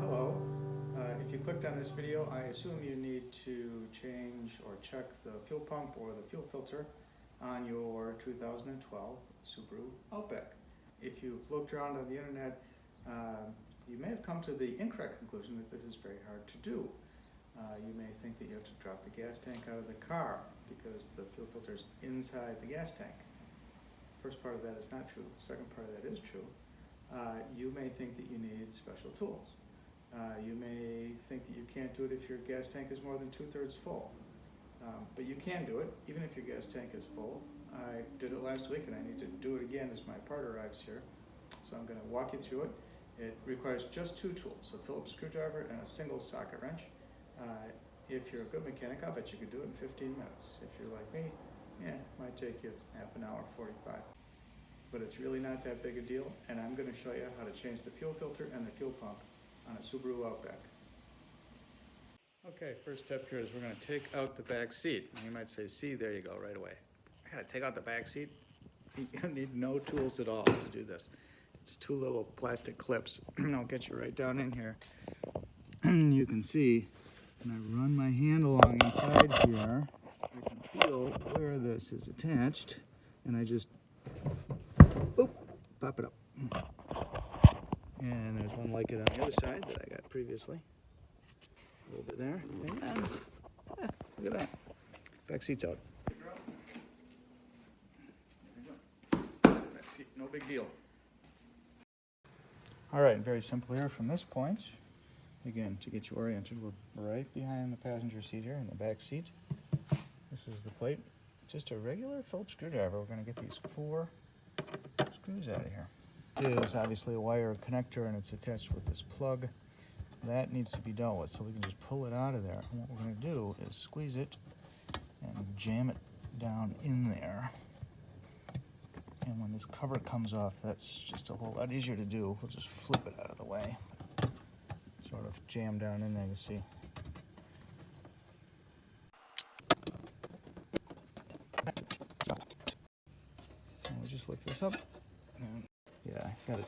Hello. If you clicked on this video, I assume you need to change or check the fuel pump or the fuel filter on your 2012 Subaru Outback. If you've looked around on the internet, you may have come to the incorrect conclusion that this is very hard to do. You may think that you have to drop the gas tank out of the car because the fuel filter is inside the gas tank. First part of that is not true. Second part of that is true. You may think that you need special tools. You may think that you can't do it if your gas tank is more than 2/3 full. But you can do it, even if your gas tank is full. I did it last week and I need to do it again as my part arrives here. So I'm going to walk you through it. It requires just 2 tools, a Phillips screwdriver and a single socket wrench. If you're a good mechanic, I'll bet you could do it in 15 minutes. If you're like me, it might take you half an hour, 45. But it's really not that big a deal, and I'm going to show you how to change the fuel filter and the fuel pump on a Subaru Outback. Okay, first step here is we're going to take out the back seat. And you might say, see, there you go, right away. I got to take out the back seat? You need no tools at all to do this. It's 2 little plastic clips. I'll get you right down in here. You can see when I run my hand along inside here, I can feel where this is attached, and I just boop, pop it up. And there's one like it on the other side that I got previously. A little bit there. And look at that. Back seat's out. Back seat, no big deal. All right, very simple here from this point. Again, to get you oriented, we're right behind the passenger seat here in the back seat. This is the plate. Just a regular Phillips screwdriver. We're going to get these 4 screws out of here. It is obviously a wire connector and it's attached with this plug. That needs to be dealt with, so we can just pull it out of there. And what we're going to do is squeeze it and jam it down in there. And when this cover comes off, that's just a whole lot easier to do. We'll just flip it out of the way. Sort of jam down in there, you see. And we just lift this up. And yeah, got it.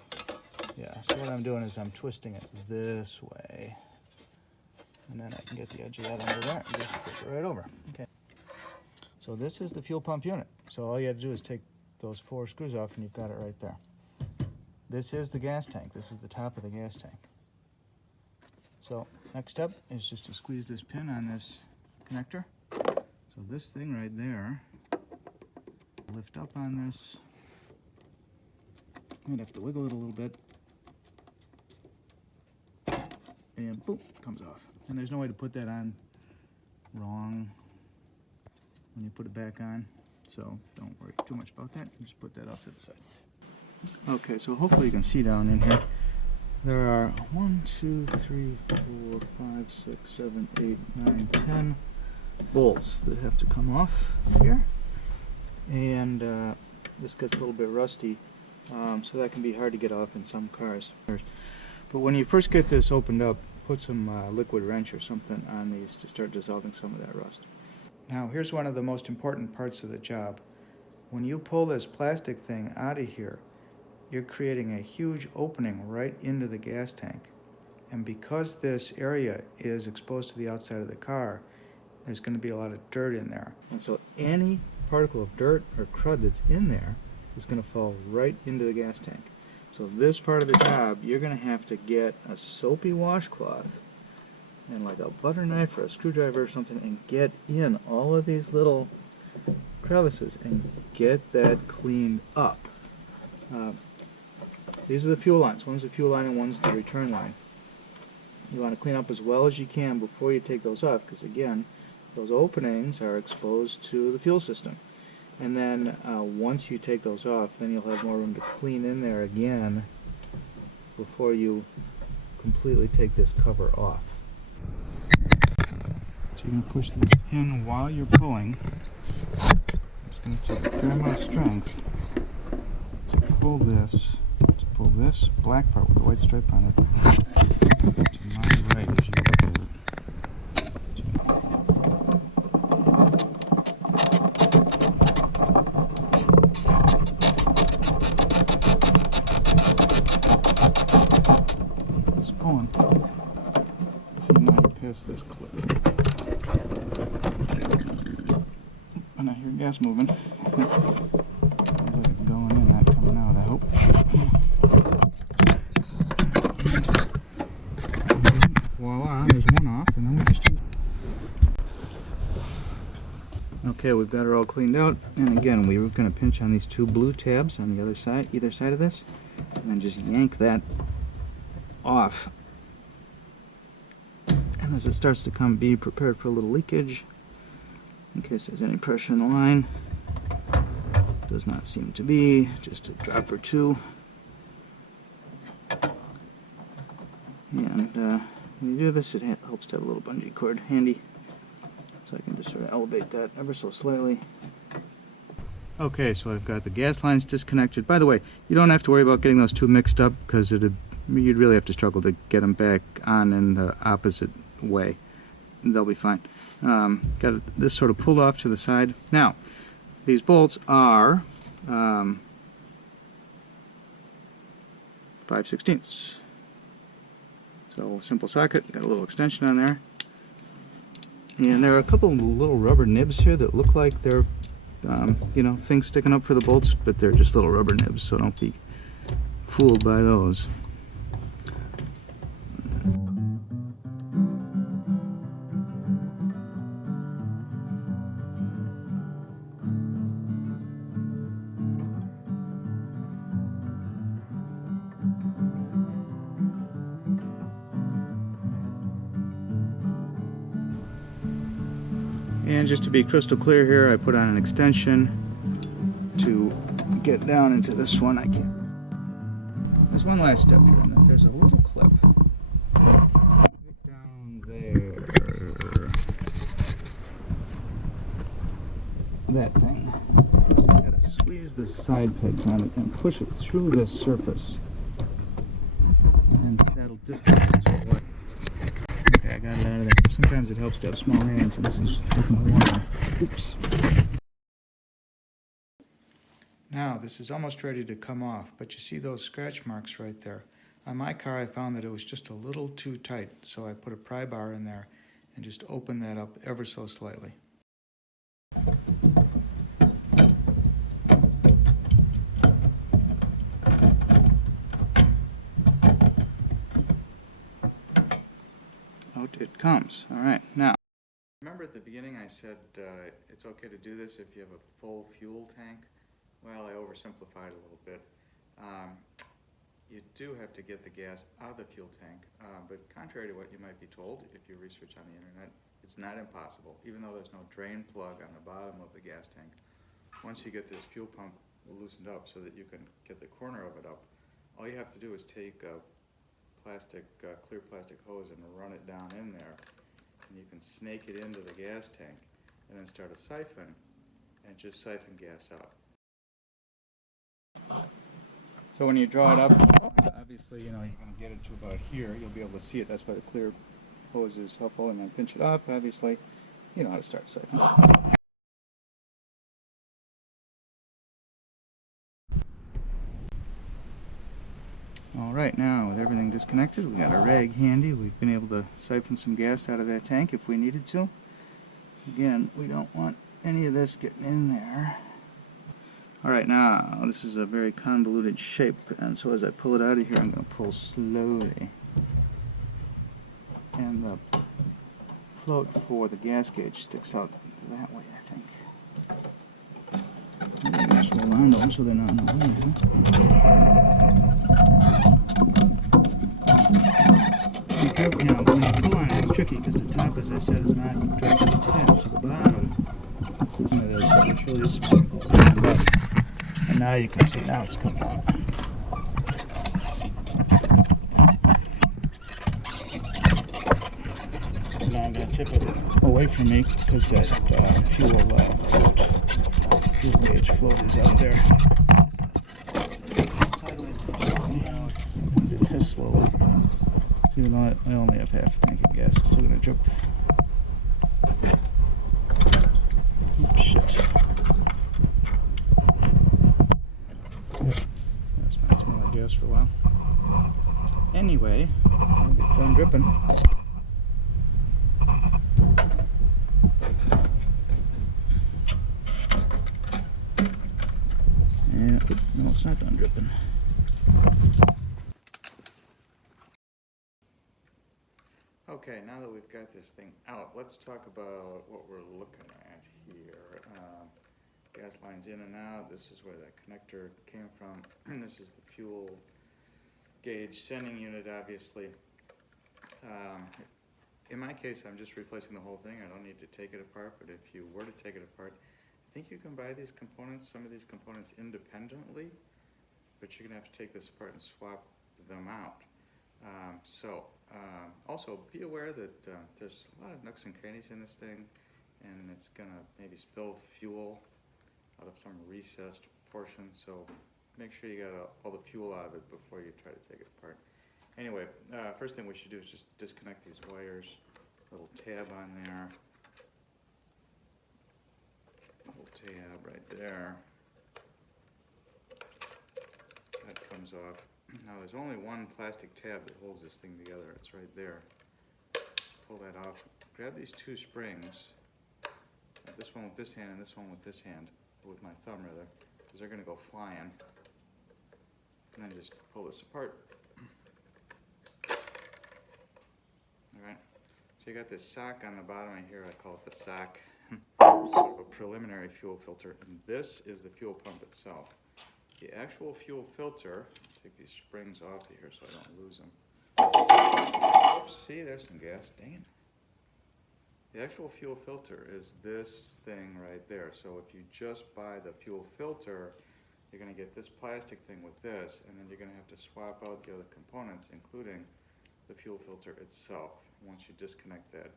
Yeah, so what I'm doing is I'm twisting it this way. And then I can get the edge of that under there and just flip it right over. Okay. So this is the fuel pump unit. So all you have to do is take those 4 screws off and you've got it right there. This is the gas tank. This is the top of the gas tank. So next step is just to squeeze this pin on this connector. So this thing right there, lift up on this. Might have to wiggle it a little bit. And boop, comes off. And there's no way to put that on wrong when you put it back on. So don't worry too much about that. You just put that off to the side. Okay, so hopefully you can see down in here. There are 1, 2, 3, 4, 5, 6, 7, 8, 9, 10 bolts that have to come off here. And this gets a little bit rusty, so that can be hard to get off in some cars. But when you first get this opened up, put some liquid wrench or something on these to start dissolving some of that rust. Now here's one of the most important parts of the job. When you pull this plastic thing out of here, you're creating a huge opening right into the gas tank. And because this area is exposed to the outside of the car, there's going to be a lot of dirt in there. And so any particle of dirt or crud that's in there is going to fall right into the gas tank. So this part of the job, you're going to have to get a soapy washcloth and like a butter knife or a screwdriver or something and get in all of these little crevices and get that cleaned up. These are the fuel lines. One's the fuel line and one's the return line. You want to clean up as well as you can before you take those off, because again, those openings are exposed to the fuel system. And then once you take those off, then you'll have more room to clean in there again before you completely take this cover off. So you're going to push this in while you're pulling. It's going to take a fair amount of strength to pull this black part with the white stripe on it to my right as you pull it. past this clip. And I hear gas moving. Looks like it's going in, not coming out, I hope. Voila, there's one off, and then we just... Okay, we've got her all cleaned out, and again, we were going to pinch on these two blue tabs on the other side, either side of this, and then just yank that off. And as it starts to come, be prepared for a little leakage, in case there's any pressure in the line. Does not seem to be, just a drop or two. And when you do this, it helps to have a little bungee cord handy. So I can just sort of elevate that ever so slightly. Okay, so I've got the gas lines disconnected. By the way, you don't have to worry about getting those two mixed up, because you'd really have to struggle to get them back on in the opposite way. They'll be fine. Got this sort of pulled off to the side. Now, these bolts are 5/16. So simple socket, got a little extension on there. And there are a couple of little rubber nibs here that look like they're, you know, things sticking up for the bolts, but they're just little rubber nibs, so don't be fooled by those. And just to be crystal clear here, I put on an extension to get down into this one. I can't. There's one last step here, and there's a little clip right down there. That thing. You gotta squeeze the side pegs on it and push it through this surface, and that'll disconnect this wire. Okay, I got it out of there. Sometimes it helps to have small hands, and this is looking one. Oops. Now, this is almost ready to come off, but you see those scratch marks right there. On my car, I found that it was just a little too tight, so I put a pry bar in there and just opened that up ever so slightly. Out it comes. All right, now. Remember at the beginning I said it's okay to do this if you have a full fuel tank? Well, I oversimplified a little bit. You do have to get the gas out of the fuel tank, but contrary to what you might be told if you research on the internet, it's not impossible, even though there's no drain plug on the bottom of the gas tank. Once you get this fuel pump loosened up so that you can get the corner of it up, all you have to do is take a clear plastic hose and run it down in there, and you can snake it into the gas tank and then start a siphon and just siphon gas out. So when you draw it up, obviously, you know, you're going to get it to about here. You'll be able to see it. That's why the clear hose is helpful. And then pinch it up, obviously. You know how to start siphoning. All right, now with everything disconnected, we got our rag handy. We've been able to siphon some gas out of that tank if we needed to. Again, we don't want any of this getting in there. All right, now this is a very convoluted shape, and so as I pull it out of here, I'm going to pull slowly. And the float for the gas gauge sticks out that way, I think. Maybe just roll on to them so they're not in the way, huh? Be careful, now, when you pull on it, it's tricky because the top, as I said, is not directly attached to the bottom. This is one of those which really sprinkles down the bottom. And now you can see, now it's coming out. Now I'm going to tip it away from me because that fuel gauge float is out there. Sideways to it has slowly. See, I only have half a tank of gas. It's still going to drip. Oh, shit. That's more like gas for a while. Anyway, I think it's done dripping. No, it's not done dripping. Okay, now that we've got this thing out, let's talk about what we're looking at here. Gas lines in and out. This is where that connector came from. This is the fuel gauge sending unit, obviously. In my case, I'm just replacing the whole thing. I don't need to take it apart, but if you were to take it apart, I think you can buy these components, some of these components independently, but you're gonna have to take this apart and swap them out. Also be aware that there's a lot of nooks and crannies in this thing, and it's gonna maybe spill fuel out of some recessed portion, so make sure you got all the fuel out of it before you try to take it apart. Anyway, first thing we should do is just disconnect these wires. Little tab on there. Little tab right there. That comes off. Now there's only one plastic tab that holds this thing together. It's right there. Pull that off. Grab these two springs. This one with this hand and this one with this hand. With my thumb rather. Because they're going to go flying. And then just pull this apart. Alright. So you got this sock on the bottom of here. I call it the sock. Sort of a preliminary fuel filter. And this is the fuel pump itself. The actual fuel filter, take these springs off of here so I don't lose them. Oops, see, there's some gas. Dang it. The actual fuel filter is this thing right there. So if you just buy the fuel filter, you're going to get this plastic thing with this, and then you're going to have to swap out the other components, including the fuel filter itself. Once you disconnect that,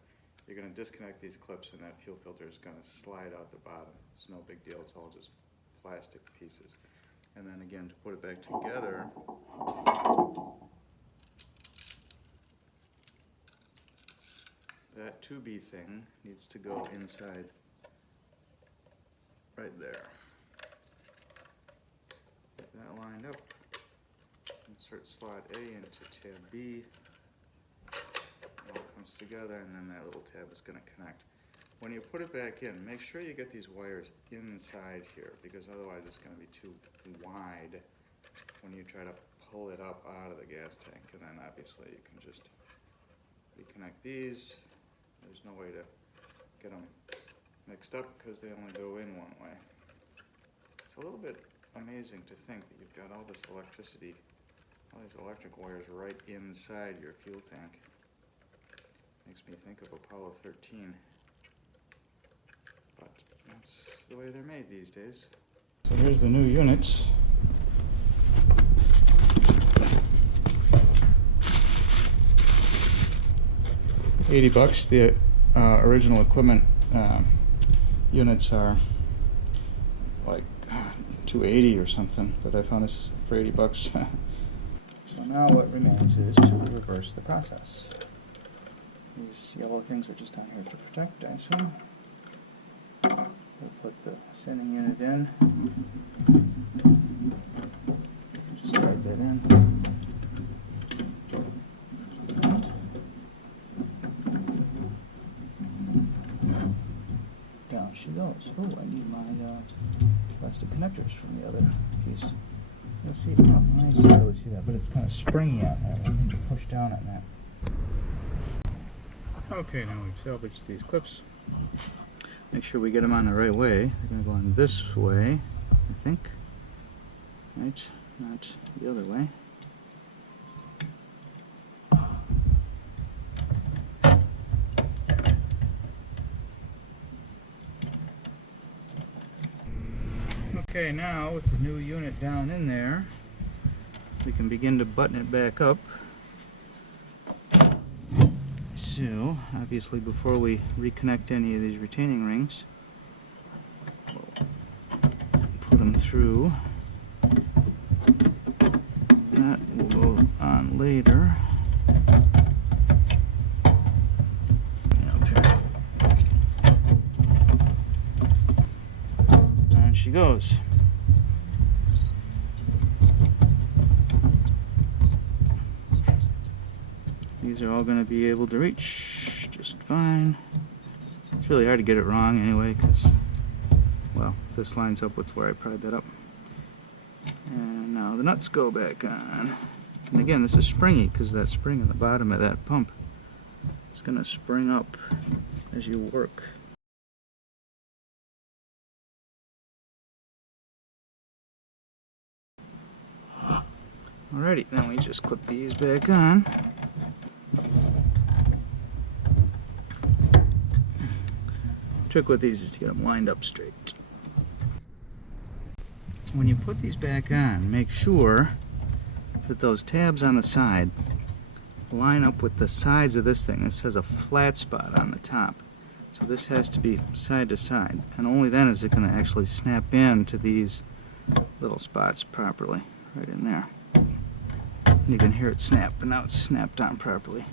you're going to disconnect these clips, and that fuel filter is going to slide out the bottom. It's no big deal. It's all just plastic pieces. And then again, to put it back together, that 2B thing needs to go inside right there. Get that lined up. Insert slot A into tab B. It all comes together, and then that little tab is going to connect. When you put it back in, make sure you get these wires inside here, because otherwise it's going to be too wide when you try to pull it up out of the gas tank. And then obviously you can just reconnect these. There's no way to get them mixed up because they only go in one way. It's a little bit amazing to think that you've got all this electricity, all these electric wires right inside your fuel tank. Makes me think of Apollo 13. But that's the way they're made these days. So here's the new units. $80. The original equipment units are like $280 or something, but I found this for $80. So now what remains is to reverse the process. These yellow things are just down here to protect, I assume. We'll put the sending unit in. Just slide that in. Down she goes. Oh, I need my plastic connectors from the other piece. Let's see if I can really see that, but it's kind of springy on that. I need to push down on that. Okay, now we've salvaged these clips. Make sure we get them on the right way. They're going to go on this way, I think. Right? Not the other way. Okay, now with the new unit down in there, we can begin to button it back up. So, obviously before we reconnect any of these retaining rings, we'll put them through. That will go on later. Up here. And she goes. These are all going to be able to reach just fine. It's really hard to get it wrong anyway, because, well, this lines up with where I pried that up. nuts go back on. And again, this is springy because that spring in the bottom of that pump. It's going to spring up as you work. Alrighty, then we just clip these back on. Trick with these is to get them lined up straight. When you put these back on, make sure that those tabs on the side line up with the sides of this thing. This has a flat spot on the top, so this has to be side to side, and only then is it going to actually snap into these little spots properly, right in there. And you can hear it snap, but now it's snapped on properly.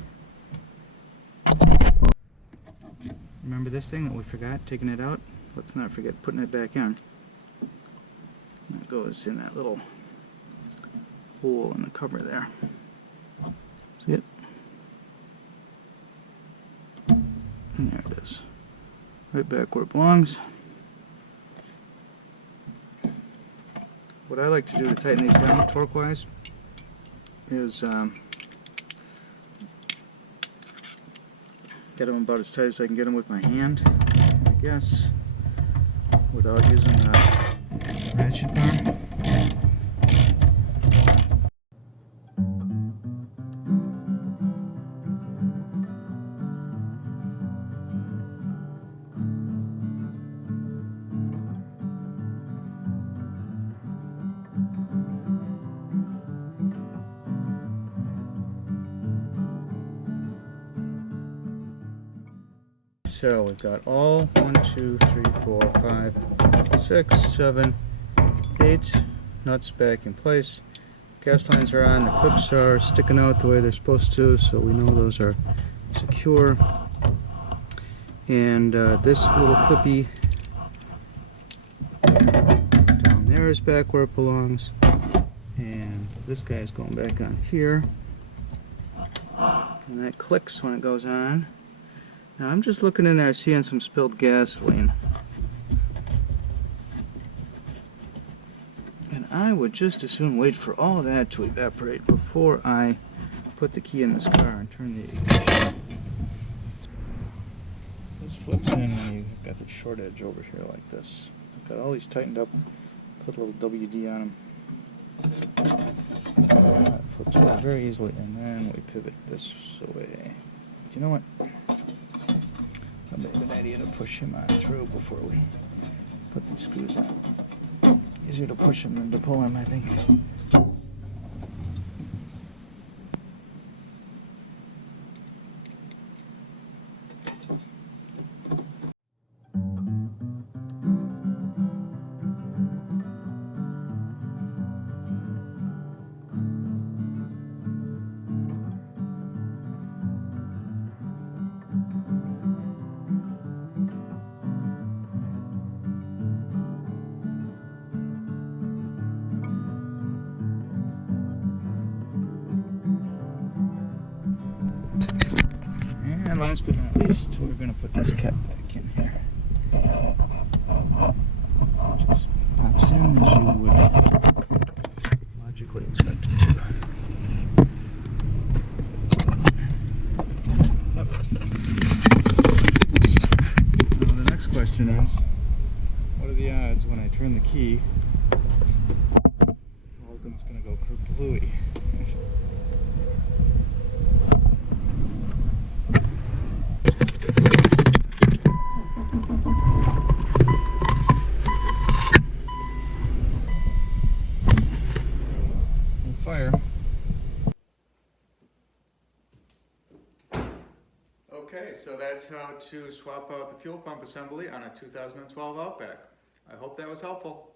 Remember this thing that we forgot, taking it out? Let's not forget putting it back in. That goes in that little hole in the cover there. See it? And there it is. Right back where it belongs. What I like to do to tighten these down torque-wise is get them about as tight as I can get them with my hand, I guess, without using a ratchet bar. So we've got all 1, 2, 3, 4, 5, 6, 7, 8 nuts back in place. Gas lines are on, the clips are sticking out the way they're supposed to, so we know those are secure. And this little clippy down there is back where it belongs. And this guy is going back on here. And that clicks when it goes on. Now I'm just looking in there seeing some spilled gasoline. And I would just as soon wait for all of that to evaporate before I put the key in this car and turn the ignition. This flips in when you've got the short edge over here like this. I've got all these tightened up, put a little WD on them. That flips over very easily, and then we pivot this way. Do you know what? That'd be a good idea to push him on through before we put the screws on. Easier to push him than to pull him, I think. And last but not least, we're going to put this cap back in here. Just pops in as you would logically expect it to. Now the next question is, what are the odds when I turn the key, the whole thing's going to go kerplooey? Fire. Okay, so that's how to swap out the fuel pump assembly on a 2012 Outback. I hope that was helpful.